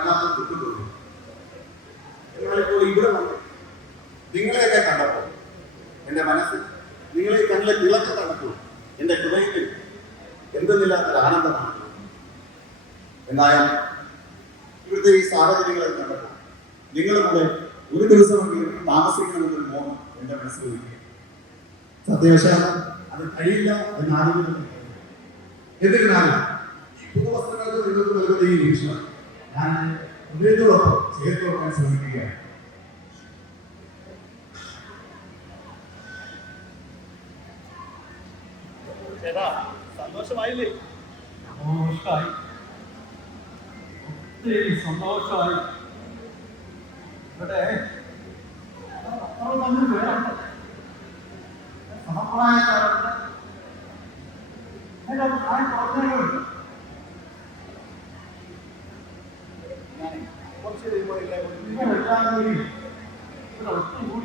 വല്ലാത്ത ദുഃഖം തോന്നി നിങ്ങളിപ്പോൾ ഇവിടെ വന്നു. നിങ്ങളെയൊക്കെ കണ്ടപ്പോൾ എന്റെ മനസ്സിൽ നിങ്ങളെ കണ്ണിലെ തിളക്കം കണ്ടപ്പോൾ എന്റെ ഹൃദയത്തിൽ എന്തെന്നില്ലാത്തൊരു ആനന്ദമാണ് എന്നാലും ഇവിടുത്തെ ഈ സാഹചര്യങ്ങളെ കണ്ടപ്പോൾ നിങ്ങളുടെ കൂടെ ഒരു ദിവസമെങ്കിലും താമസിക്കണമെന്നൊരു മോഹം എന്റെ മനസ്സിൽ ഒതുക്കി സത്യവശാലും അത് കഴിയില്ല എന്ന് ആദ്യം എന്നിരുന്നാലും ഈ പുതുവസ്ത്രങ്ങൾക്ക് നിങ്ങൾക്ക് നൽകുന്ന ഈ നിമിഷം ഞാൻ ഹൃദയത്തോടൊപ്പം ചേർത്ത് വെക്കാൻ ശ്രമിക്കുകയാണ്. സന്തോഷമായില്ലേ? സന്തോഷമായി ഒത്തിരി സന്തോഷമായി. ഇവിടെ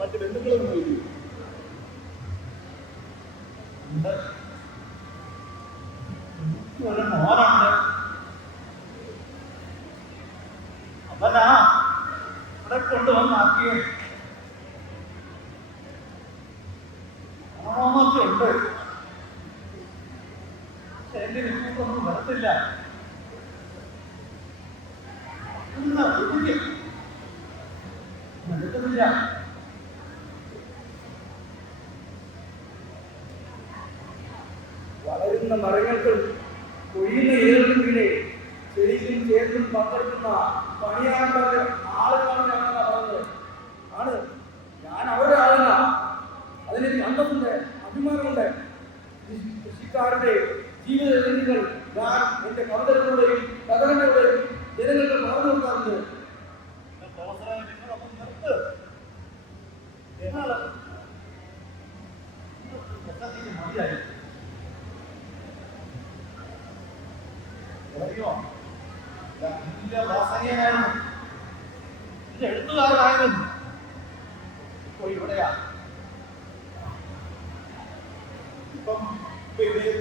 മറ്റ് ബന്ധുക്കളൊന്നും പോയി. എനിക്കൊരു മോനുണ്ട് അവനാ. എടുക്കുന്നില്ല വളരുന്ന മരങ്ങൾക്കും കൊഴിയുന്ന ഇലകൾക്കും കീഴെ ചെടിയിലും ചേർത്തും പങ്കെടുക്കുന്ന പണിയാളുടെ ആളുകളാണ് ഞങ്ങളാണ് പറഞ്ഞത് ആണ് ഞാൻ അവരുടെ ആളല്ല അതിന് അന്തമുണ്ട് അഭിമാനമുണ്ട് കൃഷി- കൃഷിക്കാരുടെ ജീവിത രീതികൾ ഞാൻ എന്റെ കവിതകളിലൂടെയും കഥകളിലൂടെയും ജനങ്ങൾക്ക് പറഞ്ഞു കൊടുക്കാറുണ്ട് ഇപ്പം ഇപ്പൊ ഇതേ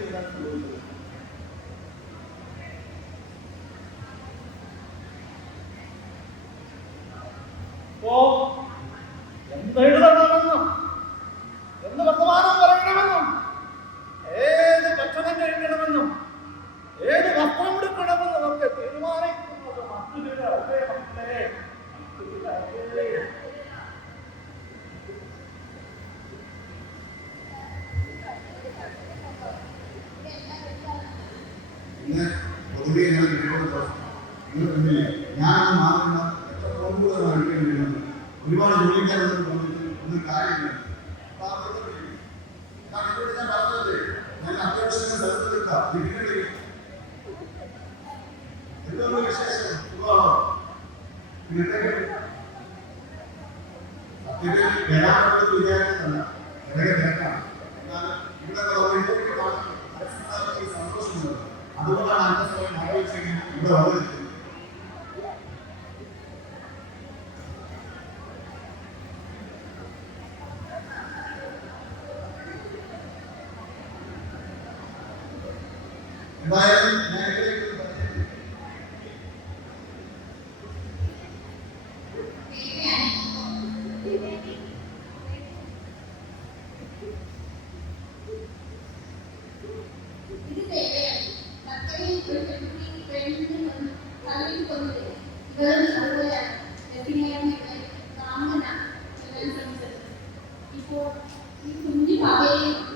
ഇന്ന് പൊതുവെ പറഞ്ഞു. നിങ്ങൾ ഞാൻ മാറുന്ന എത്ര ഫോണുകളാണ് അടിക്കേണ്ടിയിരുന്നത് ഒരുപാട് ജോലിക്കാരൊന്നും വന്നിട്ട് ഒന്നും കാര്യമില്ല. ഞാൻ പറഞ്ഞതല്ലേ? ഞാൻ അത്യാവശ്യം സ്ഥലത്ത് നിൽക്കാം. വീട്ടിൽ എന്തൊരു വിശേഷം? സുഖമാണോ? വീട്ടിലേക്ക്. സത്യത്തിൽ വരാമെന്ന് വിചാരിച്ചതല്ല ഇവിടെ വന്നിരിക്കുന്നത് എന്തായാലും Bye.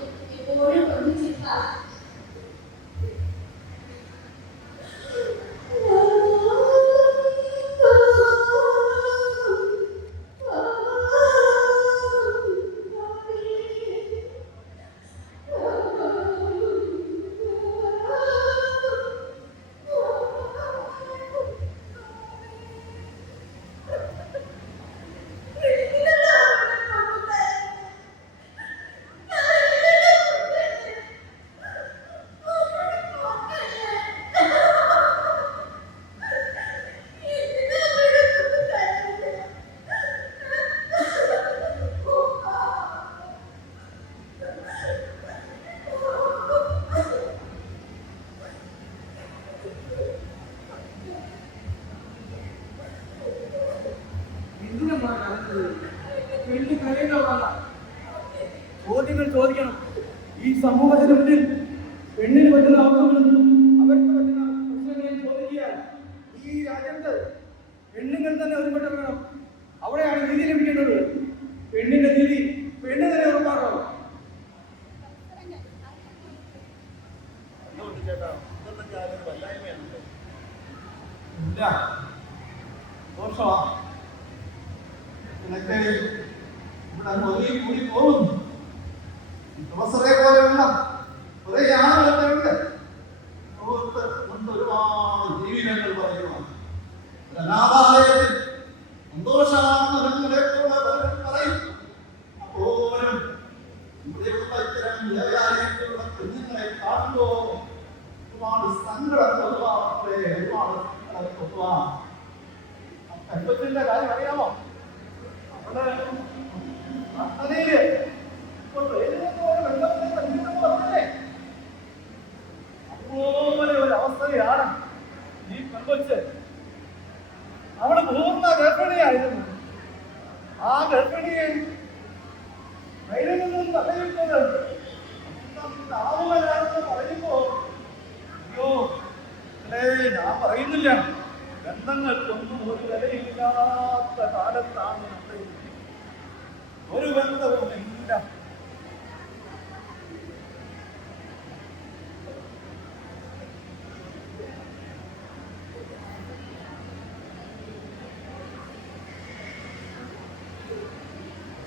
വേണ്ടി കഴിയേണ്ടവരാണ് ചോദ്യങ്ങൾ ചോദിക്കണം. ഈ സമൂഹത്തിന് മുന്നിൽ പെണ്ണിന് പറ്റുന്ന Então, você vai അവസ്ഥയാണ് ഈ പെൺകൊച്ച് അവൾ പൂർണ ഗർഭിണിയായിരുന്നു. ആ ഗർഭിണിയെ നിന്നും തലയിട്ടത് ആവുകയാണെന്ന് ഞാൻ പറയുന്നില്ല. ബന്ധങ്ങൾക്കൊന്നും ഒരു വിലയില്ലാത്ത കാലത്താണ്. ഒരു ബന്ധവും ഇല്ല.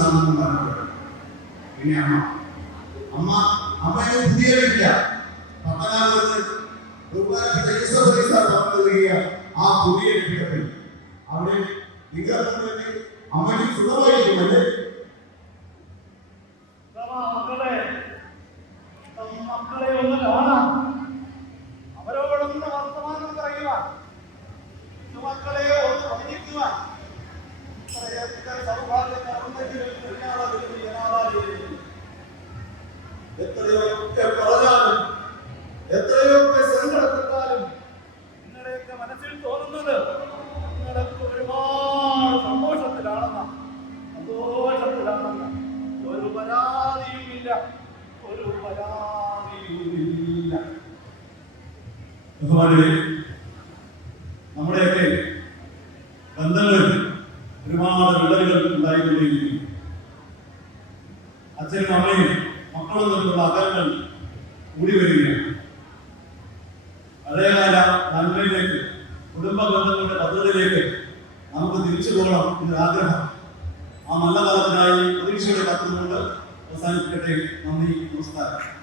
കൊച്ചു നാമം പിന്നെ അമ്മ. അമ്മ അമ്മയെ പുതിയ വ്യക്തിയ. പത്തനാപുരത്ത് ബഹുമാനപ്പെട്ട പറഞ്ഞു നൽകിയ ആ പുതിയ കെട്ടിടത്തിൽ അവിടെ നിങ്ങളെ അമ്മയ്ക്ക് സുഖമായിരിക്കുമല്ലേ ഇതാ ബഹുമാനരെ നമ്മുടെയൊക്കെ ബന്ധങ്ങളിൽ ഒരുപാട് വിള്ളലുകൾ ഉണ്ടായിക്കൊണ്ടിരിക്കുന്നു. അച്ഛനും അമ്മയും മക്കളും തമ്മിലുള്ള അകലങ്ങൾ കൂടി വരികയാണ്. പഴയകാല നന്മയിലേക്ക് കുടുംബ ബന്ധങ്ങളുടെ പദ്ധതിയിലേക്ക് നമുക്ക് തിരിച്ചു പോകണം എന്നൊരാഗ്രഹം ആ നല്ല കാലത്തിനായി പ്രതീക്ഷയുടെ കത്തുകൊണ്ട് അവസാനിപ്പിക്കട്ടെ. നന്ദി നമസ്കാരം.